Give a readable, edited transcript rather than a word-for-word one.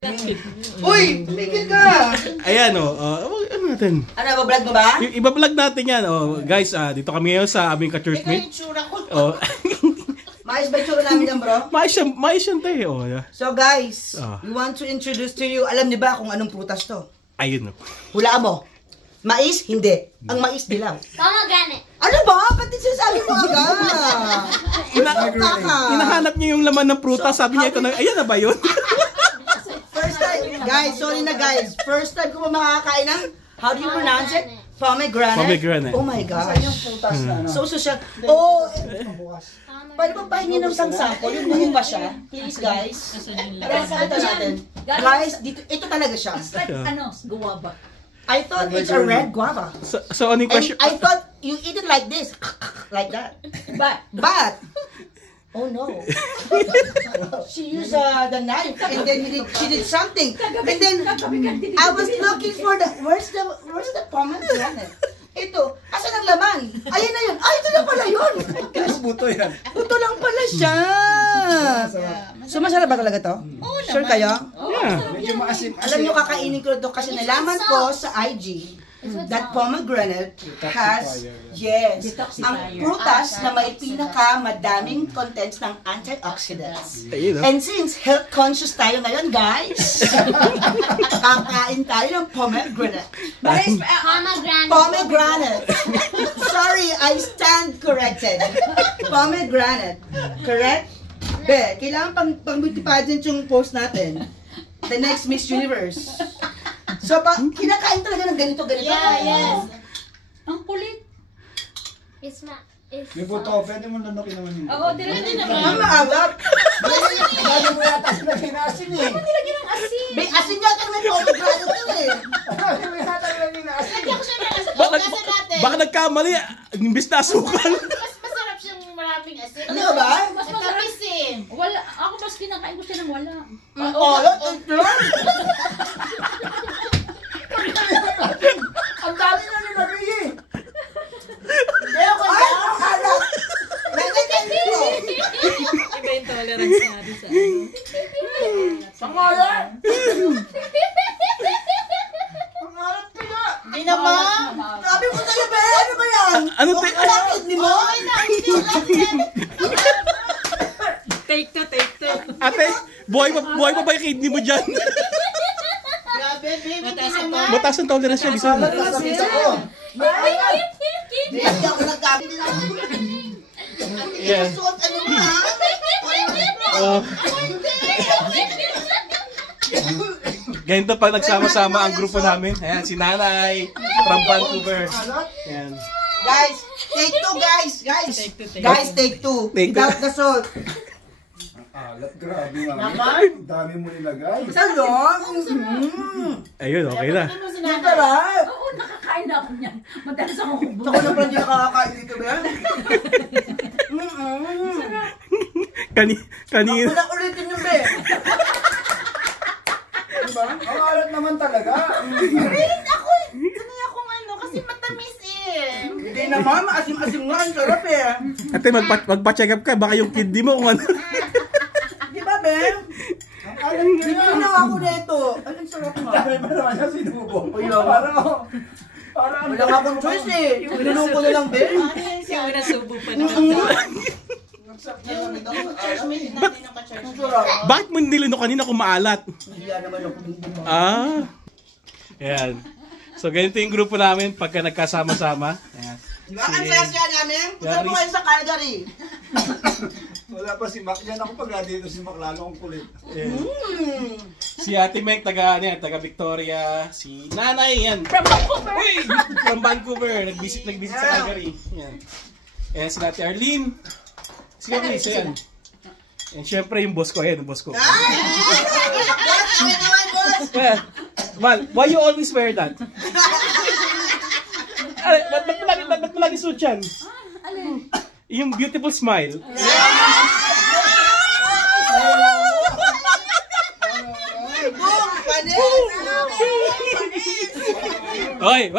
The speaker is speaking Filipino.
Uy! Tumigil ka! Ayan ano natin? Ano, iba-vlog mo ba? Iba-vlog natin yan. Guys, dito kami ngayon sa aming ka-church mate. Maayos ba yung tsura namin yan, bro? Maayos yan tayo. So guys, we want to introduce to you, alam niyo ba kung anong prutas to? Ayun. Hulaan mo. Mais? Hindi. Ang mais bilang. Pomegranate. Ano ba? Pati sinasabi mo agad. Hinahanap niyo yung laman ng prutas. Sabi niya ito na, ayan na ba yun? First time, guys, sorry na guys. First time ko makakain ng, how do you pronounce it? Pomegranate. Oh my gosh. So social. Pwede bang pahingin ng isang sample? Yung buong ba siya? Please guys. Pakita natin. Guys, dito, ito talaga siya. Guava. I thought it's a red guava. So ano yung question? And I thought you eat it like this. Like that. But oh no. She used the knife and then she did something. And then I was looking for where's the pomegranate? Ito, asan ang laman? Ayun na yun. Ay, ito na pala yun. Buto yan. Buto lang pala siya. So masarap ba talaga to? Sure kayo? Yeah. Medyo maasim. Alam nyo, kakainin ko ito kasi nalaman ko sa IG that pomegranate has, ang prutas na may pinaka-madaming contents ng antioxidants. And since health conscious tayo ngayon, guys, kakain tayo ng pomegranate. Pomegranate. Sorry, I stand corrected. Pomegranate. Correct? Be, kailangan pang-beauty pageant yung post natin. The next Miss Universe. So, kinakain talaga ng ganito. Yeah, yes. Ang kulit. May buto, pwede mo nanukin naman yun. Oo, direct naman. Ang maagap. Lagi mo yata silagay na asin eh. Ba't nilagyan ng asin? May asin yata may pomegranate yun eh. Lagi mo yata silagay na asin. Lagyan ko siya ng asin. Hugasan natin. Baka nagkamali, imbis na asukal. Mas masarap siyang maraming asin. Ano ba? Mas matamis eh. Wala. Ako mas kinakain ko siya ng wala. Ang dami na nilagay eh. Kaya ko ay, anak! Nagagay mo! Iba yung tolerance natin sa ano. Pangalan! Pangalan kaya! Hindi naman. Sabi ko sa'yo, be! Ano ba yan? Ano Huwag ka lang kidney mo? Take two. Ate, buhay pa ba yung kidney mo dyan? Grabe, baby. Mataas ang tolerance niya. Bisa. Sabi ko. Hindi ako nagkabili lang. Yeah. Suot ano ba? Ganito pag nagsama-sama ang grupo namin. Ayan, si Nanay from Vancouver. Ayan. Guys, take two guys. Guys, take two. Take two. Without the salt. Alat, grabe naman. Dami mo nilagay. Salong! Ayun, okay na. Sarap! Oo, nakakain na ako niyan. Madalas ako kubo. Ako na pala hindi nakakakain dito ba yan? Kanina. Ako na ulitin yung be. Diba? Ang alat naman talaga. Rin ako. Sanay akong ano, kasi matamis eh. Hindi naman, maasim-asim nga. Ang sarap eh. Ate, magpa-check up ka. Baka yung kidney mo kung ano. Di ba, be? Ang alat Hindi nga. na ako nito. Ang sarap nga. Dami pa naman siya sinubo. Parang Wala nga akong choice eh. Pinunong ko na lang, be. Yung nasubo pa naman. Yung churchmate natin ng ka-church. Ang sarap. Bakit mo nilino kanina kung maalat? Hiya naman ako. Ayan. So, ganito yung grupo namin pagka nagkasama-sama. Ayan. Diba? Ang saya-saya namin. Punta mo kayo sa Calgary. wala pa si Mac. Yan ako pag dito si Mac lalo ang kulit. Ayan. Si Ate Meg, taga Victoria. Si Nanay, yan. From Vancouver. Uy! From Vancouver. Nag-visit sa Calgary. Ayan. Ayan, si Ate Arlene. Si Luis, ayan. And syempre yung boss ko, ayan, yung boss ko. Yeah. Mal, why you always wear that? Ba't mo lagi suit yan? Alin? Yung beautiful smile. Oy,